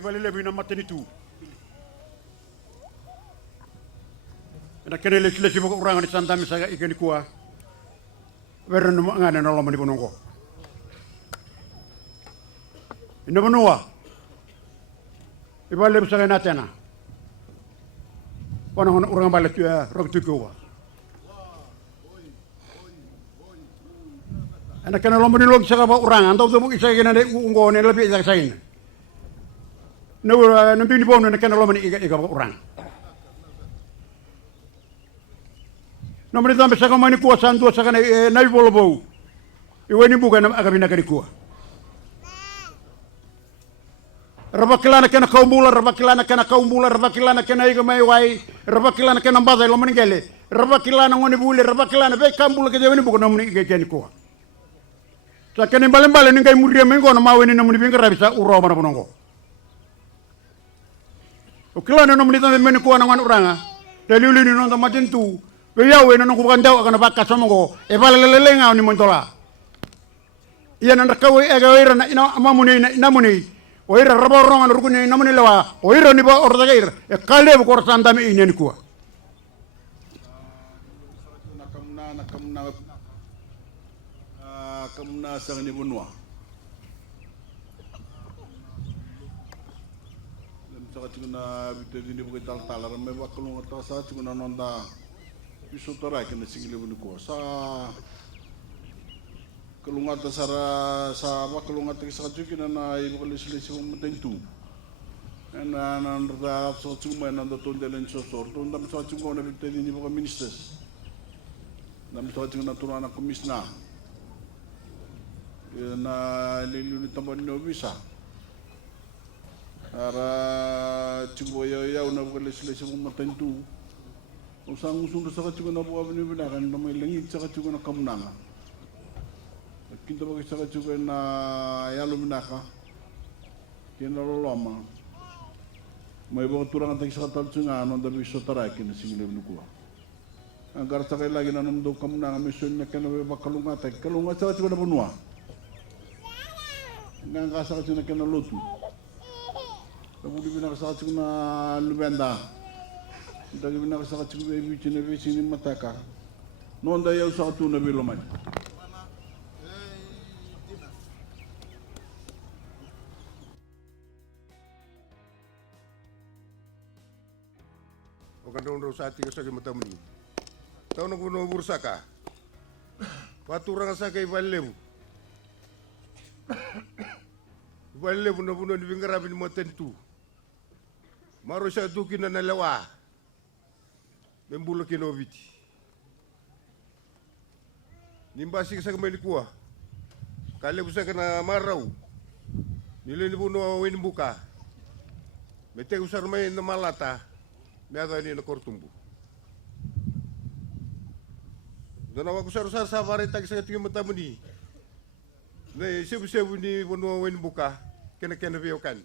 bali lebi na matenitu. Na kene le sibo urang ni sandami saga ikeni kuah. Weran ngana na lama ni bonongo. Ino bonua. Ibale saga natena. Panahon urang balik rok tukuwa. Anak kena lama ni log saga ba urang antau tu isa kena de ungo ne lebih saga sain. No nampi ni bono kena lama ni iga ba urang. Nomor itu sampai sekarang mani kuah santu sekarang nabi bolo bau. Iwan ini bukan agak bina kari kuah. Rabakilana kena kaum bulan, rabakilana kena kaum bulan, rabakilana kena iga mai wai, rabakilana kena bazai lo mani gele, rabakilana ngoni bule, rabakilana be kambul ke jawani bukan nomor iga kani kuah. Sakene balen ni kai muria mengo na maweni nomor binga rabisa uro mana ponongo. Ukilana nomor itu mani kuah nangan uranga, dalili ni nonton macam tu. Beliau ini nunggu bukan jauh akan bakat sama go. Evaluasi ngau ni montola. Ia nak kau egaira na ina amamuni na inamuni. Oira raborong anu rukun inamuni lewa. Oira ni ba orang tagair. Kale bukan sandam ini ni kuah. Nakamna sang ni bunwa. Lem sakat cuna bitu ini bukan tal-tal. Ramai bakalung atau saat cuna nonda. Pisotara kena singile bunu ko sa kalungata sara sa bakalungata sa kina na ibu kalisi mo tentu na nanda so chuma nanda tondelen so sor tondam so chuma na bitedi ni buka ministers nam so chuma na turana komisna na lilu ni tamban no visa ara chuma ya na buka kalisi mo tentu usang usung tu sakat juga na buat bini bina kan nama langit sakat juga na kamunanga. Kita bagi sakat juga na yalu bina ka. Kena loloma. Mai bawa turang antak sakat tal cunga anu anda bisa tarai kena single bini kuah. Agar sakai lagi na nama do kamunanga mesun na kena bakalunga tak kalunga sakat juga na benua. Ngangka sakat juga kena lotu. Lalu bina sakat juga na lubenda. Dagi bina sakat cukup ibu sini mataka. Nonda ya usah tu nabi lomai. Okan dong saat tiga saja matamuni. Tahu nak guna bursaka. Waktu orang sakai Tailevu. Tailevu na bunuh di pinggir abin matentu. Marusia tu kina nalewa. Membulo kinoviti. Nimbasi ka sa kamay ni kuha. Kala busa ka na maraw. Nilinibo no awin buka. Mete usar may na malata. May aga ni na kortumbu. Doon ako usar-usar sa varetag sa katingin matamu ni. Na sebu-sebu ni buno awin buka. Kena-kena biyokan.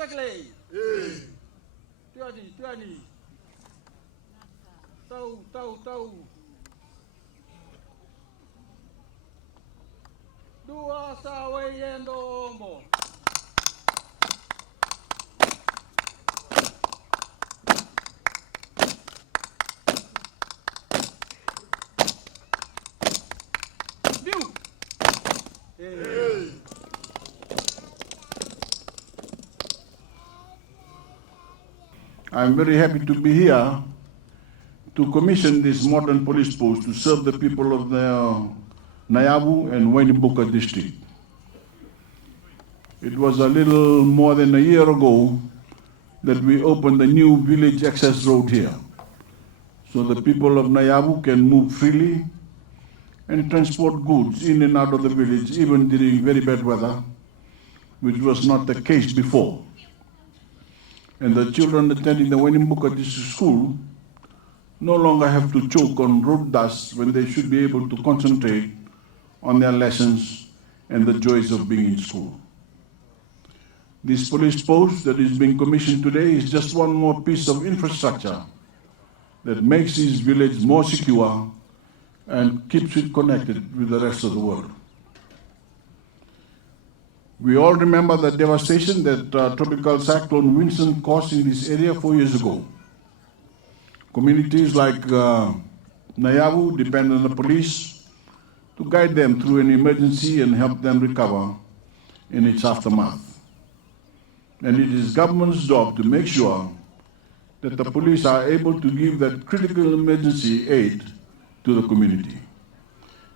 Voreqe. Tuani. Tau. Dua sawe yendo mo. View. I'm very happy to be here to commission this modern police post to serve the people of the Nayavu and Bainimarama district. It was a little more than a year ago that we opened the new village access road here, so the people of Nayavu can move freely and transport goods in and out of the village, even during very bad weather, which was not the case before. And the children attending the Bainimarama district school no longer have to choke on road dust when they should be able to concentrate on their lessons and the joys of being in school. This police post that is being commissioned today is just one more piece of infrastructure that makes this village more secure and keeps it connected with the rest of the world. We all remember the devastation that tropical cyclone Winston caused in this area 4 years ago. Communities like Nayavu depend on the police to guide them through an emergency and help them recover in its aftermath. And it is government's job to make sure that the police are able to give that critical emergency aid to the community.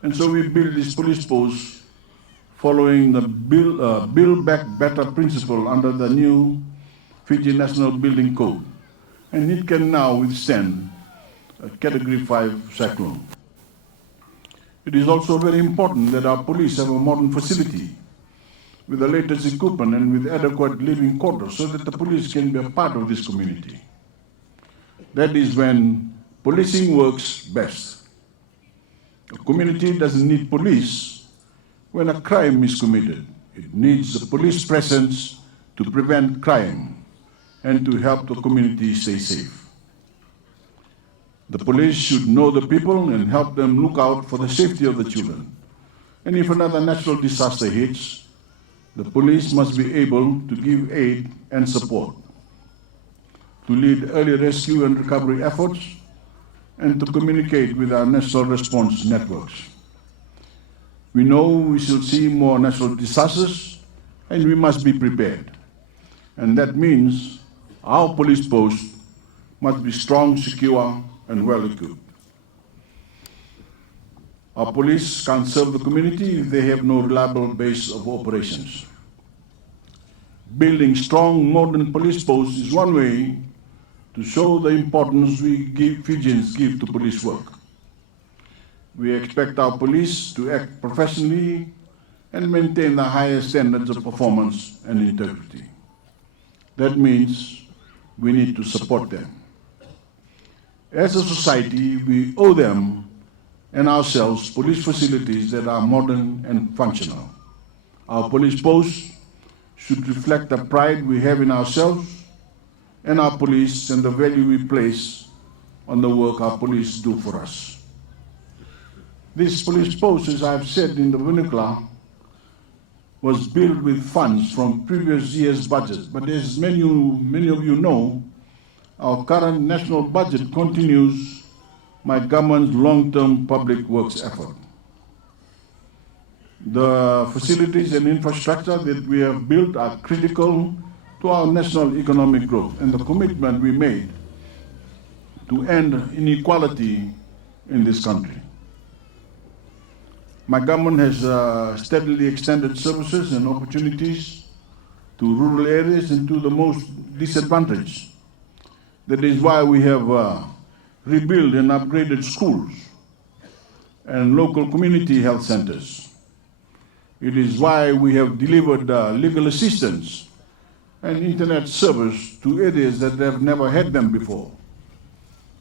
And so we built this police post following the Build Back Better principle under the new Fiji National Building Code. And it can now withstand a Category 5 cyclone. It is also very important that our police have a modern facility with the latest equipment and with adequate living quarters so that the police can be a part of this community. That is when policing works best. A community doesn't need police when a crime is committed. It needs the police presence to prevent crime and to help the community stay safe. The police should know the people and help them look out for the safety of the children. And if another natural disaster hits, the police must be able to give aid and support, to lead early rescue and recovery efforts, and to communicate with our national response networks. We know we shall see more natural disasters, and we must be prepared. And that means our police post must be strong, secure, and well-equipped. Our police can't serve the community if they have no reliable base of operations. Building strong, modern police posts is one way to show the importance Fijians give to police work. We expect our police to act professionally and maintain the highest standards of performance and integrity. That means we need to support them. As a society, we owe them and ourselves police facilities that are modern and functional. Our police posts should reflect the pride we have in ourselves and our police and the value we place on the work our police do for us. This police post, as I've said in the Voreqe, was built with funds from previous year's budget. But as many of you know, our current national budget continues my government's long-term public works effort. The facilities and infrastructure that we have built are critical to our national economic growth and the commitment we made to end inequality in this country. My government has steadily extended services and opportunities to rural areas and to the most disadvantaged. That is why we have rebuilt and upgraded schools and local community health centers. It is why we have delivered legal assistance and internet service to areas that have never had them before.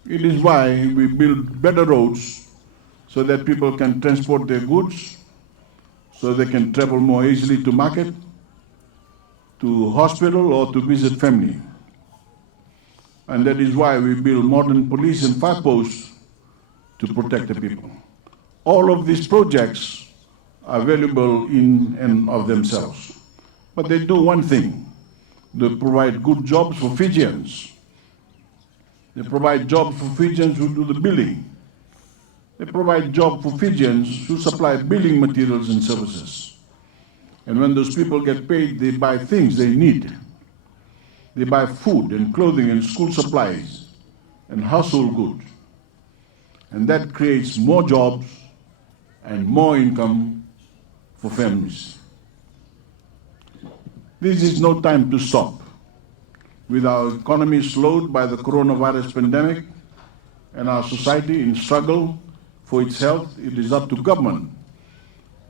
It is why we build better roads so that people can transport their goods, so they can travel more easily to market, to hospital or to visit family. And that is why we build modern police and fire posts to protect the people. All of these projects are valuable in and of themselves. But they do one thing. They provide good jobs for Fijians. They provide jobs for Fijians who do the billing. They provide jobs for Fijians who supply building materials and services. And when those people get paid, they buy things they need. They buy food and clothing and school supplies and household goods. And that creates more jobs and more income for families. This is no time to stop. With our economy slowed by the coronavirus pandemic and our society in struggle for its health, it is up to government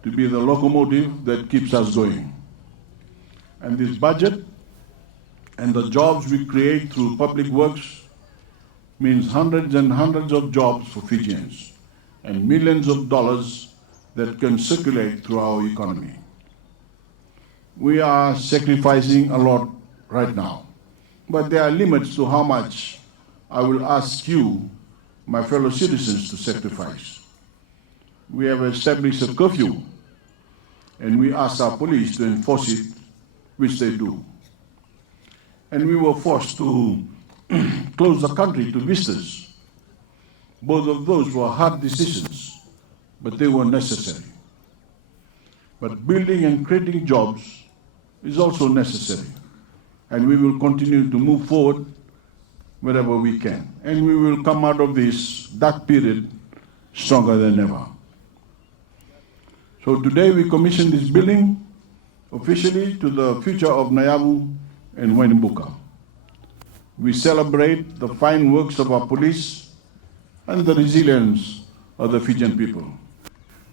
to be the locomotive that keeps us going. And this budget and the jobs we create through public works means hundreds and hundreds of jobs for Fijians and millions of dollars that can circulate through our economy. We are sacrificing a lot right now, but there are limits to how much I will ask you, my fellow citizens, to sacrifice. We have established a curfew, and we ask our police to enforce it, which they do. And we were forced to close the country to visitors. Both of those were hard decisions, but they were necessary. But building and creating jobs is also necessary. And we will continue to move forward wherever we can. And we will come out of this dark period stronger than ever. So today we commission this building officially to the future of Nayavu and Bainimarama. We celebrate the fine works of our police and the resilience of the Fijian people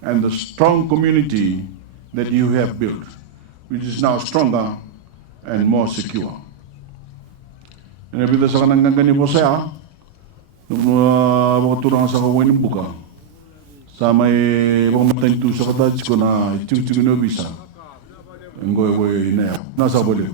and the strong community that you have built, which is now stronger and more secure. And if there's a kanangangani mo saya, mga turang sa Bainimarama, sa may pamamatay tu sa kadaj ko na itig-itig na visa, ang goy-goy na yan, nasa Voreqe.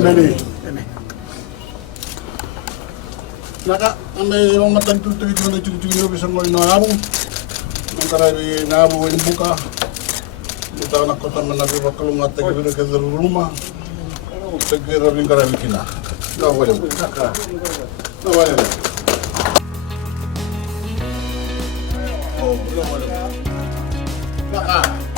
Ini. Naka, ane yung matantuto ito na cuci-cuci bisa ngoi Nayavu. Nangkara di Nayavu Bainimarama. Kita nak kota menabi bakal mata kita ke rumah. Segera bingkara bikina. Nah boleh. Nah boleh. Oh, boleh. Naka.